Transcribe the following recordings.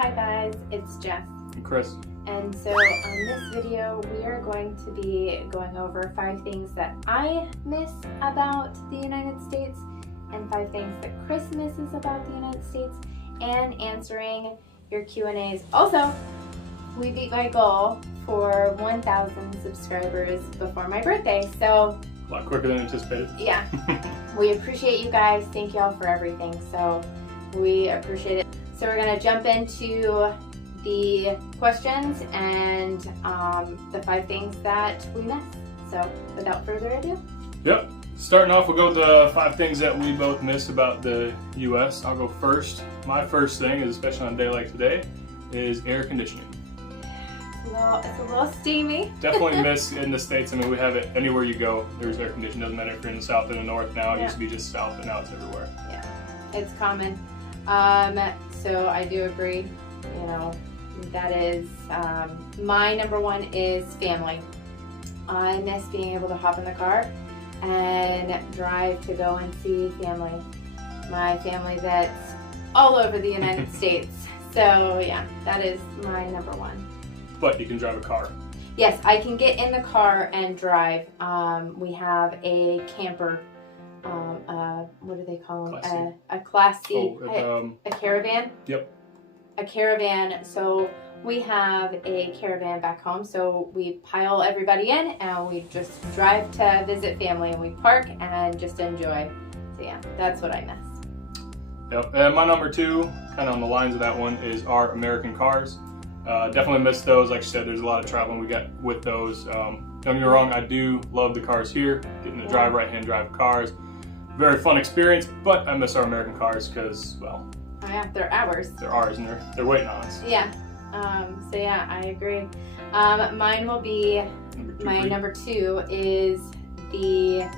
Hi guys, it's Jess. And Chris. And so on this video, we are going to be going over 5 things that I miss about the United States and 5 things that Chris misses about the United States and answering your Q&As. Also, we beat my goal for 1,000 subscribers before my birthday, so A lot quicker than anticipated. yeah, we appreciate you guys. Thank y'all for everything, so we appreciate it. So we're gonna jump into the questions and the 5 things that we miss. So without further ado. Yep. Starting off, we'll go with the 5 things that we both miss about the U.S. I'll go first. My first thing, is especially on a day like today, is air conditioning. Well, it's a little steamy. Definitely miss in the States. I mean, we have it anywhere you go. There's air conditioning. Doesn't matter if you're in the South or the North now. It used to be just South, but now it's everywhere. Yeah, it's common. So I do agree. You know, that is my number 1 is family. I miss being able to hop in the car and drive to go and see family. My family that's all over the United States. So yeah, that is my number 1. But you can drive a car. Yes, I can get in the car and drive. We have a camper. What do they call them? Class C. A Class C. A caravan? Yep. A caravan. So we have a caravan back home. So we pile everybody in and we just drive to visit family and we park and just enjoy. So yeah, that's what I miss. Yep. And my number 2, kind of on the lines of that one, is our American cars. Definitely miss those. Like you said, there's a lot of traveling we got with those. Don't get me wrong, I do love the cars here. Getting to drive right-hand drive cars. Very fun experience, but I miss our American cars because, well... Oh yeah, they're ours. They're ours and they're waiting on us. Yeah. So yeah, I agree. Mine will be, number 2 is the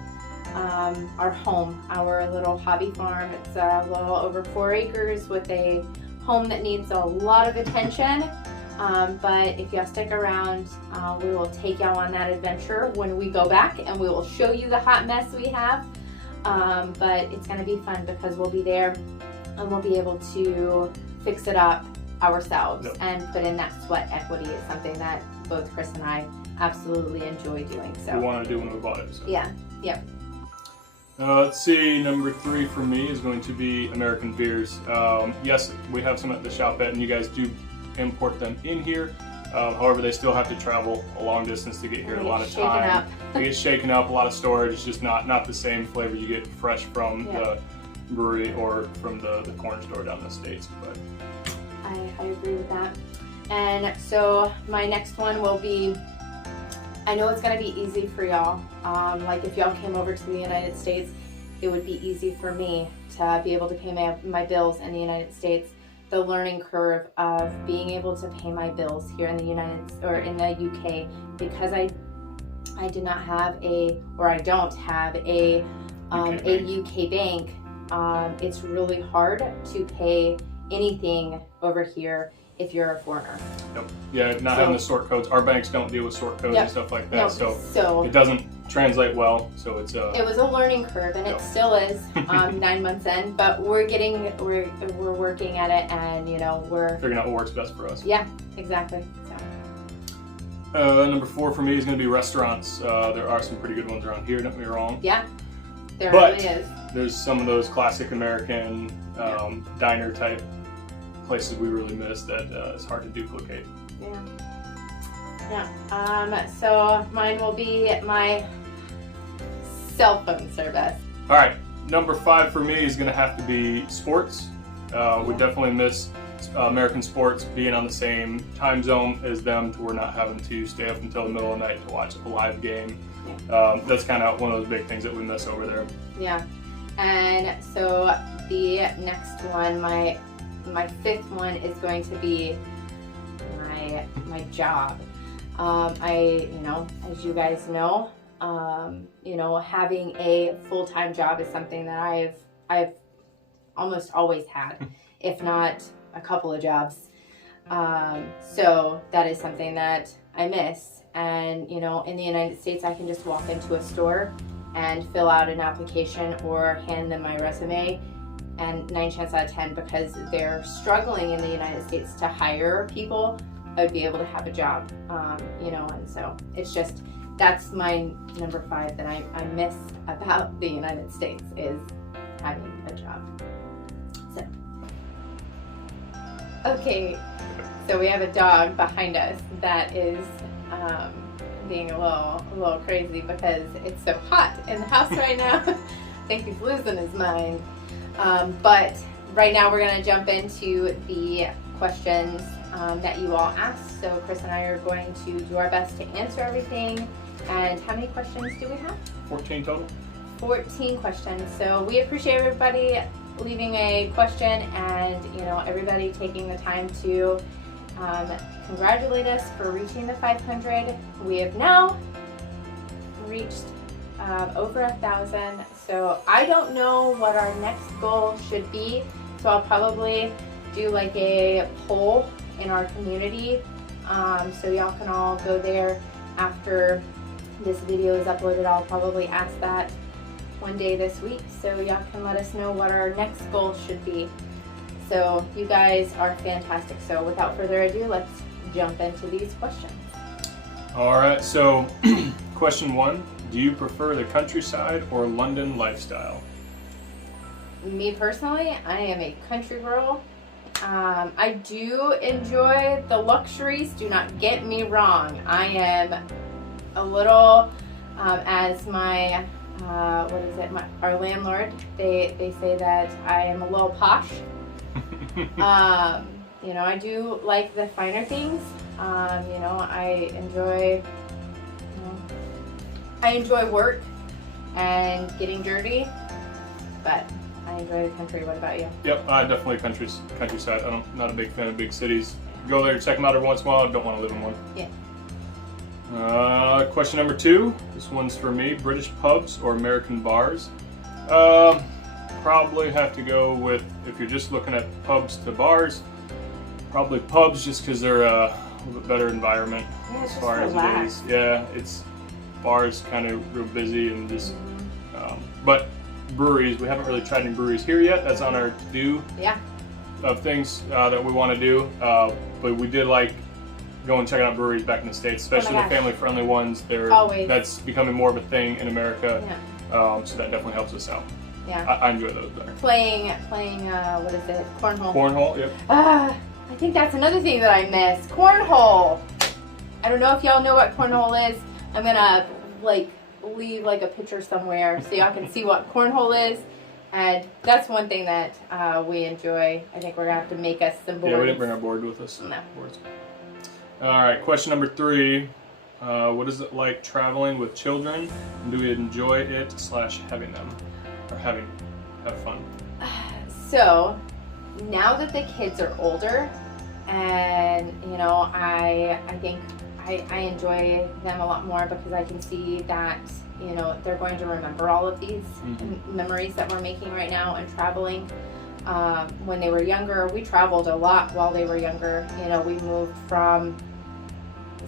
our home, our little hobby farm. It's a little over 4 acres with a home that needs a lot of attention. But if y'all stick around, we will take y'all on that adventure when we go back and we will show you the hot mess we have. But it's going to be fun because we'll be there and we'll be able to fix it up ourselves. Yep. And put in that sweat equity. Is something that both Chris and I absolutely enjoy doing. So we wanted to do when we bought it. So. Yeah. Yep. Let's see, number 3 for me is going to be American beers. Yes, we have some at the shop and you guys do import them in here. However, they still have to travel a long distance to get here. A lot of time. They get shaken up, a lot of storage. It's just not the same flavor you get fresh from the brewery or from the corner store down in the States. But I agree with that. And so my next one will be, I know it's going to be easy for y'all. Like if y'all came over to the United States, it would be easy for me to be able to pay my bills in the United States. The learning curve of being able to pay my bills here in the in the UK, because I did not have I don't have a UK bank. It's really hard to pay anything over here if you're a foreigner. Yep. Yeah, having the sort codes. Our banks don't deal with sort codes and stuff like that, no, so it doesn't translate well. So it's it was a learning curve, and it still is. 9 months in, but we're working at it, and you know we're figuring out what works best for us. Yeah, exactly. So. Number 4 for me is going to be restaurants. There are some pretty good ones around here. Don't get me wrong. Yeah, there but really is. There's some of those classic American diner type places we really miss that it's hard to duplicate. Yeah. So mine will be my cell phone service. All right. Number 5 for me is going to have to be sports. We definitely miss American sports being on the same time zone as them, to we're not having to stay up until the middle of the night to watch a live game. That's kind of one of those big things that we miss over there. Yeah. And so the next one, my 5th one is going to be my job. As you guys know, having a full-time job is something that I've almost always had, if not a couple of jobs. So that is something that I miss. And in the United States, I can just walk into a store and fill out an application or hand them my resume and 9 chances out of 10, because they're struggling in the United States to hire people, I would be able to have a job, you know, and so it's just, that's my number 5 that I miss about the United States, is having a job. So, okay, so we have a dog behind us that is being a little crazy because it's so hot in the house right now. I think he's losing his mind. But right now we're going to jump into the questions that you all asked. So Chris and I are going to do our best to answer everything. And how many questions do we have? 14 total. 14 questions. So we appreciate everybody leaving a question, and you know, everybody taking the time to congratulate us for reaching the 500. We have now reached over 1,000. So I don't know what our next goal should be. So I'll probably do like a poll in our community. So y'all can all go there after this video is uploaded. I'll probably ask that one day this week. So y'all can let us know what our next goal should be. So you guys are fantastic. So without further ado, let's jump into these questions. All right, so question 1, do you prefer the countryside or London lifestyle? Me personally, I am a country girl. I do enjoy the luxuries, do not get me wrong. I am a little, as my, our landlord, they say that I am a little posh. You know, I do like the finer things. You know, I enjoy work and getting dirty, but I enjoy the country. What about you? Yep, definitely countryside. I'm not a big fan of big cities. Go there, check them out every once in a while. I don't want to live in one. Yeah. Question number 2. This one's for me. British pubs or American bars? Probably have to go with, if you're just looking at pubs to bars, probably pubs, just because they're a little bit better environment as far as it is. Yeah, it's bars kind of real busy and just, but breweries, we haven't really tried any breweries here yet. That's on our to-do of things that we want to do. But we did like going and checking out breweries back in the States, especially the family-friendly ones. That's becoming more of a thing in America. Yeah. So that definitely helps us out. Yeah. I enjoy those better. Playing, what is it? Cornhole. Cornhole, yep. I think that's another thing that I miss. Cornhole. I don't know if y'all know what cornhole is. I'm gonna leave like a picture somewhere so y'all can see what cornhole is. And that's one thing that we enjoy. I think we're gonna have to make us some boards. Yeah, we didn't bring our board with us. No. Boards. All right, question number 3. What is it like traveling with children? And do we enjoy it / having them? Or have fun? So, now that the kids are older, and you know, I think I enjoy them a lot more because I can see that, you know, they're going to remember all of these memories that we're making right now and traveling. When they were younger, we traveled a lot while they were younger. You know, we moved from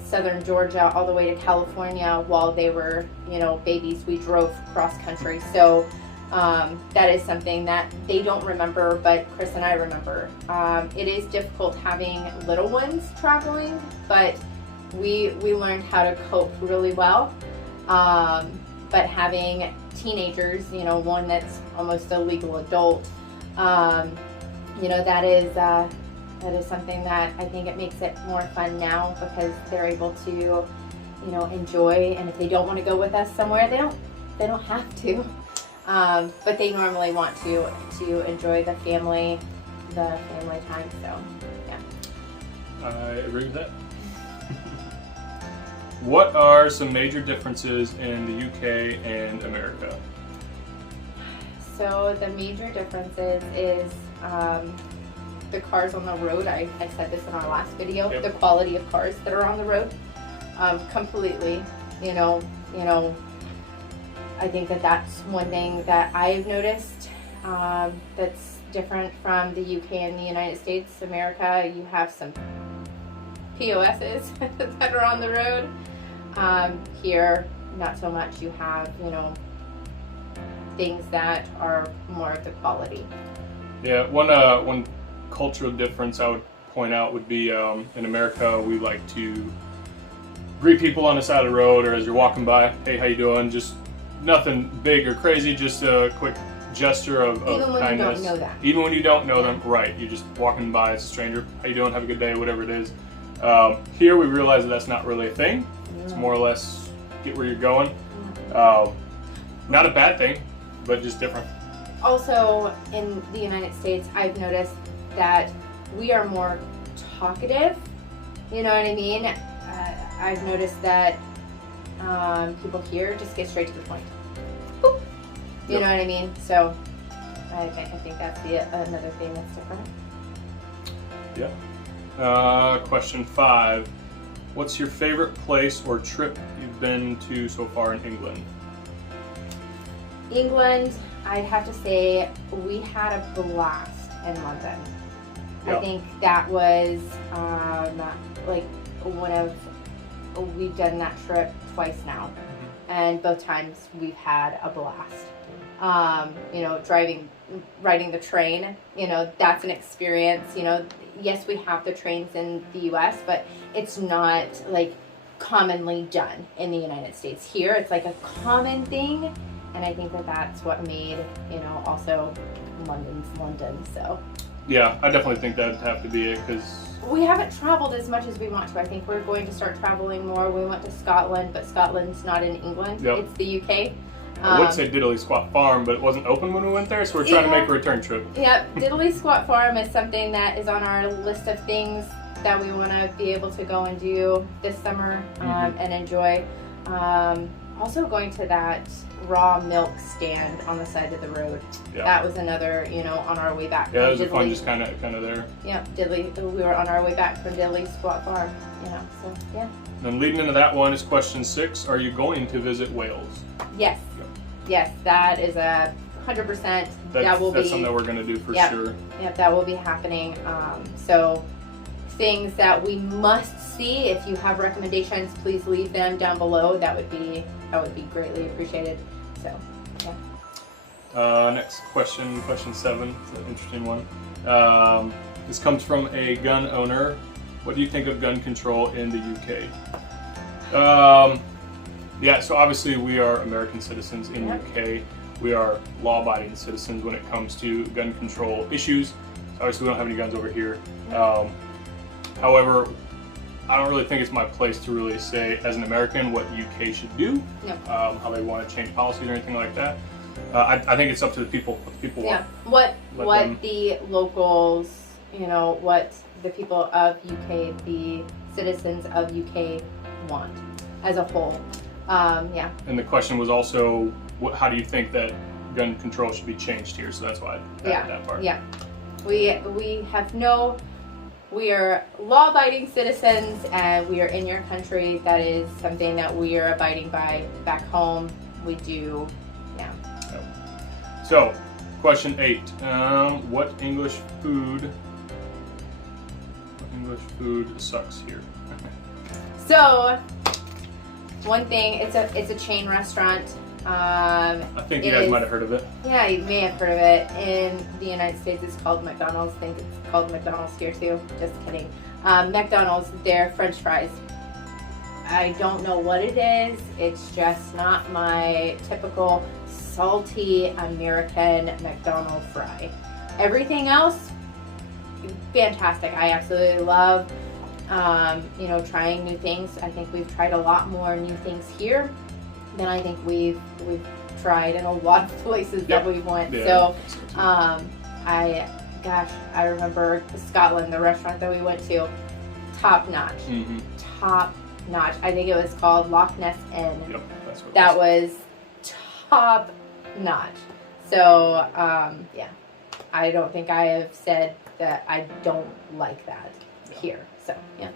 southern Georgia all the way to California while they were, you know, babies. We drove cross country. So that is something that they don't remember, but Chris and I remember. It is difficult having little ones traveling, but we learned how to cope really well. But having teenagers, you know, one that's almost a legal adult, you know, that is something that I think it makes it more fun now because they're able to, you know, enjoy. And if they don't want to go with us somewhere, they don't have to. But they normally want to enjoy the family time. So, yeah. I agree with that. What are some major differences in the UK and America? So the major differences is the cars on the road. I said this in our last video. Yep. The quality of cars that are on the road, completely. You know. I think that's one thing that I've noticed that's different from the UK and the United States. America, you have some POSs that are on the road. Here, not so much. You have, you know, things that are more of the quality. Yeah, one cultural difference I would point out would be in America we like to greet people on the side of the road or as you're walking by. Hey, how you doing? Just nothing big or crazy, just a quick gesture of Even when kindness. you don't know them. Even when you don't know them, right? You're just walking by as a stranger. How you doing? Have a good day, whatever it is. Here we realize that that's not really a thing. It's more or less get where you're going. Not a bad thing, but just different. Also, in the United States, I've noticed that we are more talkative. You know what I mean? I've noticed that people here just get straight to the point. Boop. You know what I mean? So I think that's another thing that's different. Yeah. Question 5. What's your favorite place or trip you've been to so far in England? England, I'd have to say we had a blast in London. Yep. I think that was we've done that trip twice now, and both times we've had a blast. Riding the train, that's an experience. Yes, we have the trains in the U.S., but it's not like commonly done in the United States. Here, it's like a common thing, and I think that's what made, also London's London. So. Yeah, I definitely think that'd have to be it because we haven't traveled as much as we want to. I think we're going to start traveling more. We went to Scotland, but Scotland's not in England. Yep. It's the UK. I would say Diddley Squat Farm, but it wasn't open when we went there, so we're trying to make a return trip. Yep, Diddley Squat Farm is something that is on our list of things that we want to be able to go and do this summer and enjoy. Also going to that raw milk stand on the side of the road. Yeah. That was another, on our way back. Yeah, it was fun, just kind of there. Yeah, we were on our way back from Diddley Squat Farm, so yeah. And then leading into that one is question 6. Are you going to visit Wales? Yes. Yep. Yes, that is 100%. That's something that we're going to do for sure. Yep, that will be happening. So things that we must see, if you have recommendations, please leave them down below. That would be greatly appreciated. So, yeah. Next question 7. It's an interesting one. This comes from a gun owner. What do you think of gun control in the UK? Yeah, so obviously we are American citizens in the UK. We are law-abiding citizens when it comes to gun control issues. So obviously we don't have any guns over here. However, I don't really think it's my place to really say, as an American, what UK should do, how they want to change policies or anything like that. I think it's up to the people, what the people want. What the locals, what the people of UK, the citizens of UK want as a whole. And the question was also, how do you think that gun control should be changed here? So that's why I added that part. Yeah, we are law-abiding citizens, and we are in your country. That is something that we are abiding by back home. We do, So, question 8. What English food sucks here? So, one thing, it's a chain restaurant. I think you guys might have heard of it. Yeah, you may have heard of it. In the United States, it's called McDonald's. I think it's called McDonald's here too. Just kidding. McDonald's, their French fries. I don't know what it is. It's just not my typical salty American McDonald's fry. Everything else, fantastic. I absolutely love, trying new things. I think we've tried a lot more new things here than I think we've tried in a lot of places that we went. So, I remember Scotland, the restaurant that we went to, top notch. Top notch. I think it was called Loch Ness Inn. Yep, that's what that was top notch. So, I don't think I have said that I don't like that here. So, yeah.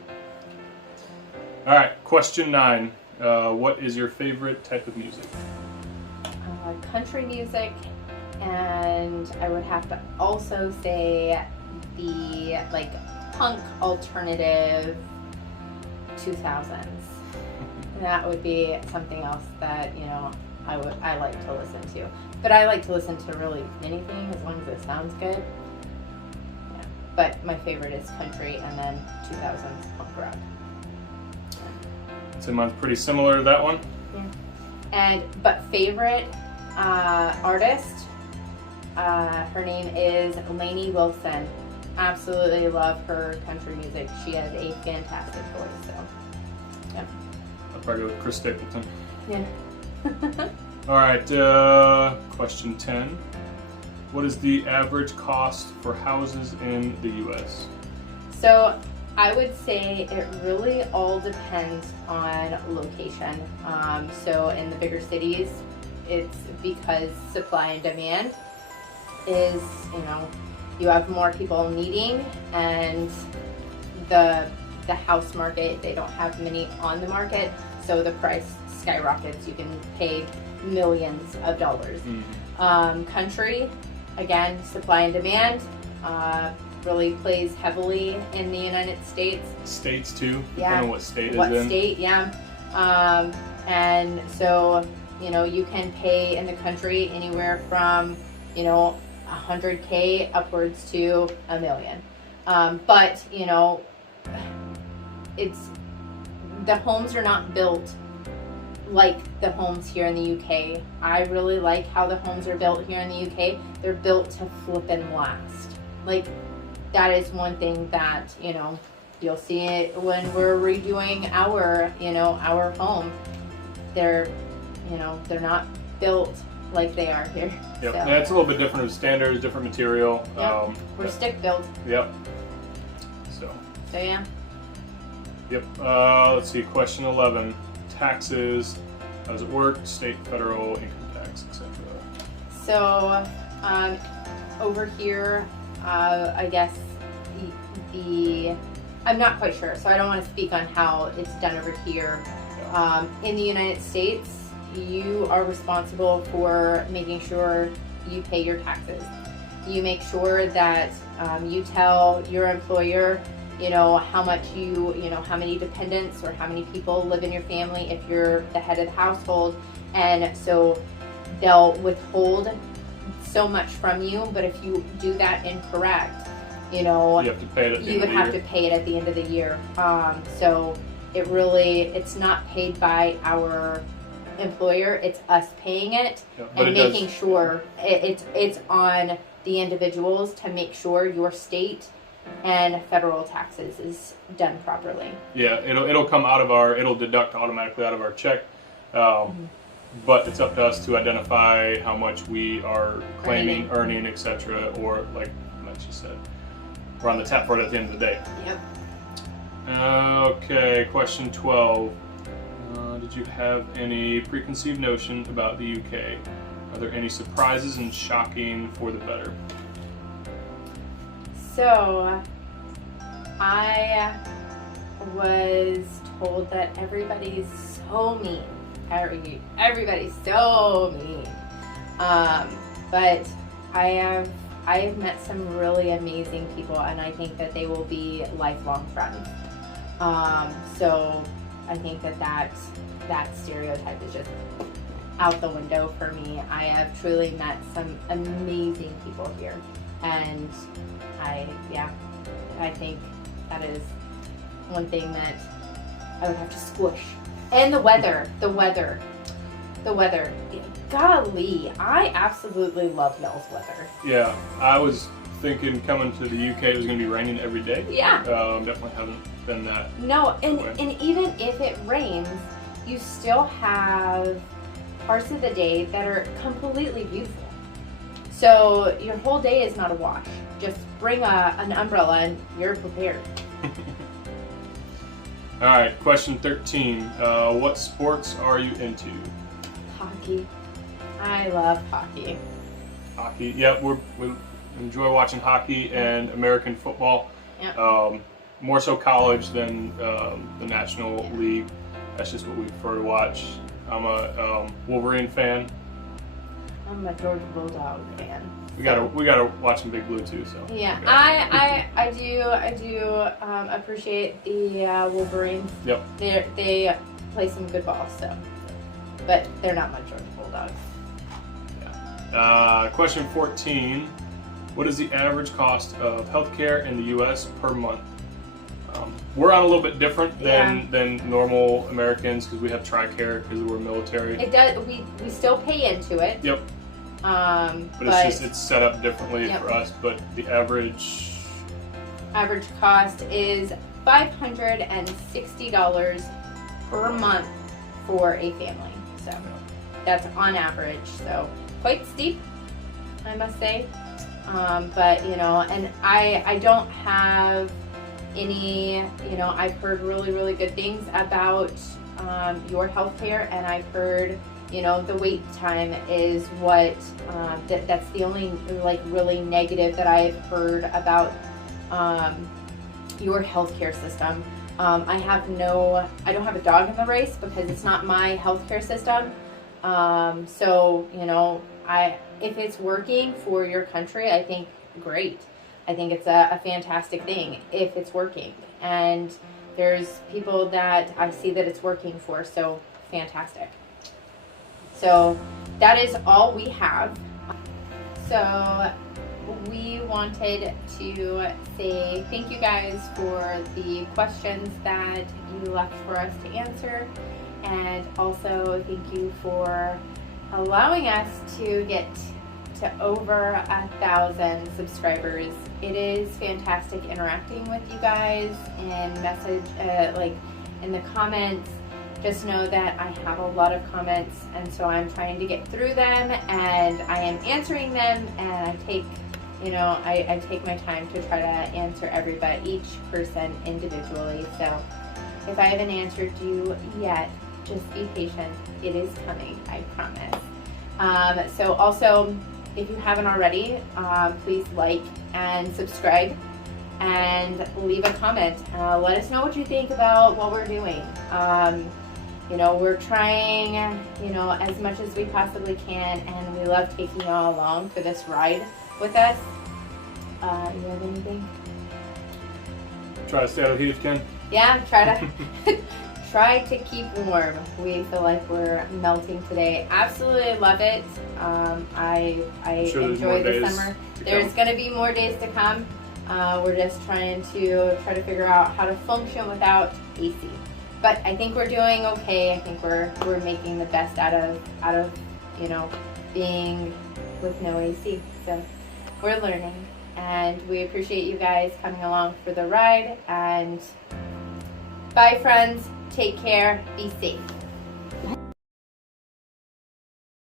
All right, question 9. What is your favorite type of music? Country music, and I would have to also say the punk alternative 2000s. That would be something else that I like to listen to. But I like to listen to really anything as long as it sounds good. but my favorite is country, and then 2000s punk rock. So mine's pretty similar to that one. Yeah. But favorite artist, her name is Lainey Wilson. Absolutely love her country music. She has a fantastic voice. So, yeah. I'll probably go with Chris Stapleton. Yeah. All right, question 10. What is the average cost for houses in the U.S.? So I would say it really all depends on location. So in the bigger cities, it's because supply and demand is, you have more people needing, and the house market, they don't have many on the market, so the price skyrockets. You can pay millions of dollars. Country, again, supply and demand really plays heavily in the United States. States too, Yeah. depending on what state What is in. state, yeah. And so, you can pay in the country anywhere from, $100K upwards to $1 million. But, the homes are not built like the homes here in the UK. I really like how the homes are built here in the UK. They're built to flip and last. Like, that is one thing that, you'll see it when we're redoing our home. They're not built like they are here. Yep. So, Yeah, it's a little bit different of standards, different material. Yep. We're stick built. Yep. So yeah. Yep. Let's see. Question 11. Taxes. How does it work? State, federal, income tax, etc. So over here, I guess I'm not quite sure, so I don't want to speak on how it's done over here. Yeah. In the United States, you are responsible for making sure you pay your taxes. You make sure that you tell your employer, how much how many dependents or how many people live in your family if you're the head of the household. And so they'll withhold so much from you, but if you do that incorrect, you have to pay it at the you end would of the have year. to pay it at the end of the year. So it's not paid by our employer, it's us paying it, and making sure it's on the individuals to make sure your state and federal taxes is done properly. Yeah, it'll come out of it'll deduct automatically out of our check, but it's up to us to identify how much we are claiming, earning, etc. Or like she said, we're on the tap for it at the end of the day. Yep. Okay, question 12. Did you have any preconceived notion about the UK? Are there any surprises and shocking for the better? So, I was told that everybody's so mean. Everybody's so mean. But I have met some really amazing people, and I think that they will be lifelong friends. So I think that stereotype is just out the window for me. I have truly met some amazing people here, and I think that is one thing that I would have to squish. And the weather. Golly, I absolutely love y'all's weather. Yeah, I was thinking coming to the UK it was going to be raining every day. Yeah. Definitely haven't been that. No, and even if it rains, you still have parts of the day that are completely beautiful. So your whole day is not a wash. Just bring an umbrella and you're prepared. All right, question 13. What sports are you into? Hockey. I love hockey. Hockey. Yeah, we enjoy watching hockey and American football. Yeah. More so college than the National League. That's just what we prefer to watch. I'm a Wolverine fan. I'm a Georgia Bulldog fan. We gotta watch some Big Blue too. So yeah, I do appreciate the Wolverines. Yep. They play some good ball, so, but they're not my Georgia Bulldogs. Yeah. Question 14. What is the average cost of healthcare in the U.S. per month? We're on a little bit different than normal Americans because we have TRICARE because we're military. It does. We still pay into it. Yep. But it's set up differently for us. But the average cost is $560 per month for a family. So that's on average. So quite steep, I must say. But you know, and I don't have any, you know, I've heard really good things about your healthcare, and I've heard, you know, the wait time is what that's the only like really negative that I've heard about your healthcare system. I don't have a dog in the race because it's not my healthcare system. So you know, if it's working for your country, I think great. I think it's a fantastic thing if it's working, and there's people that I see that it's working for, so fantastic. So that is all we have. So we wanted to say thank you guys for the questions that you left for us to answer, and also thank you for allowing us to get to over 1,000 subscribers. It is fantastic interacting with you guys and message like in the comments. Just know that I have a lot of comments, and so I'm trying to get through them, and I am answering them, and I take my time to try to answer each person individually. So if I haven't answered you yet, just be patient. It is coming, I promise. So also, if you haven't already, please like and subscribe and leave a comment. Let us know what you think about what we're doing. You know, we're trying, you know, as much as we possibly can, and we love taking y'all along for this ride with us. You have anything? Try to stay out of heat if you can. Yeah, try to keep warm. We feel like we're melting today. Absolutely love it. I enjoy the summer. There's going to be more days to come. We're just trying to figure out how to function without AC. But I think we're doing okay. I think we're making the best out of you know, being with no AC. So we're learning, and we appreciate you guys coming along for the ride. And bye, friends. Take care. Be safe.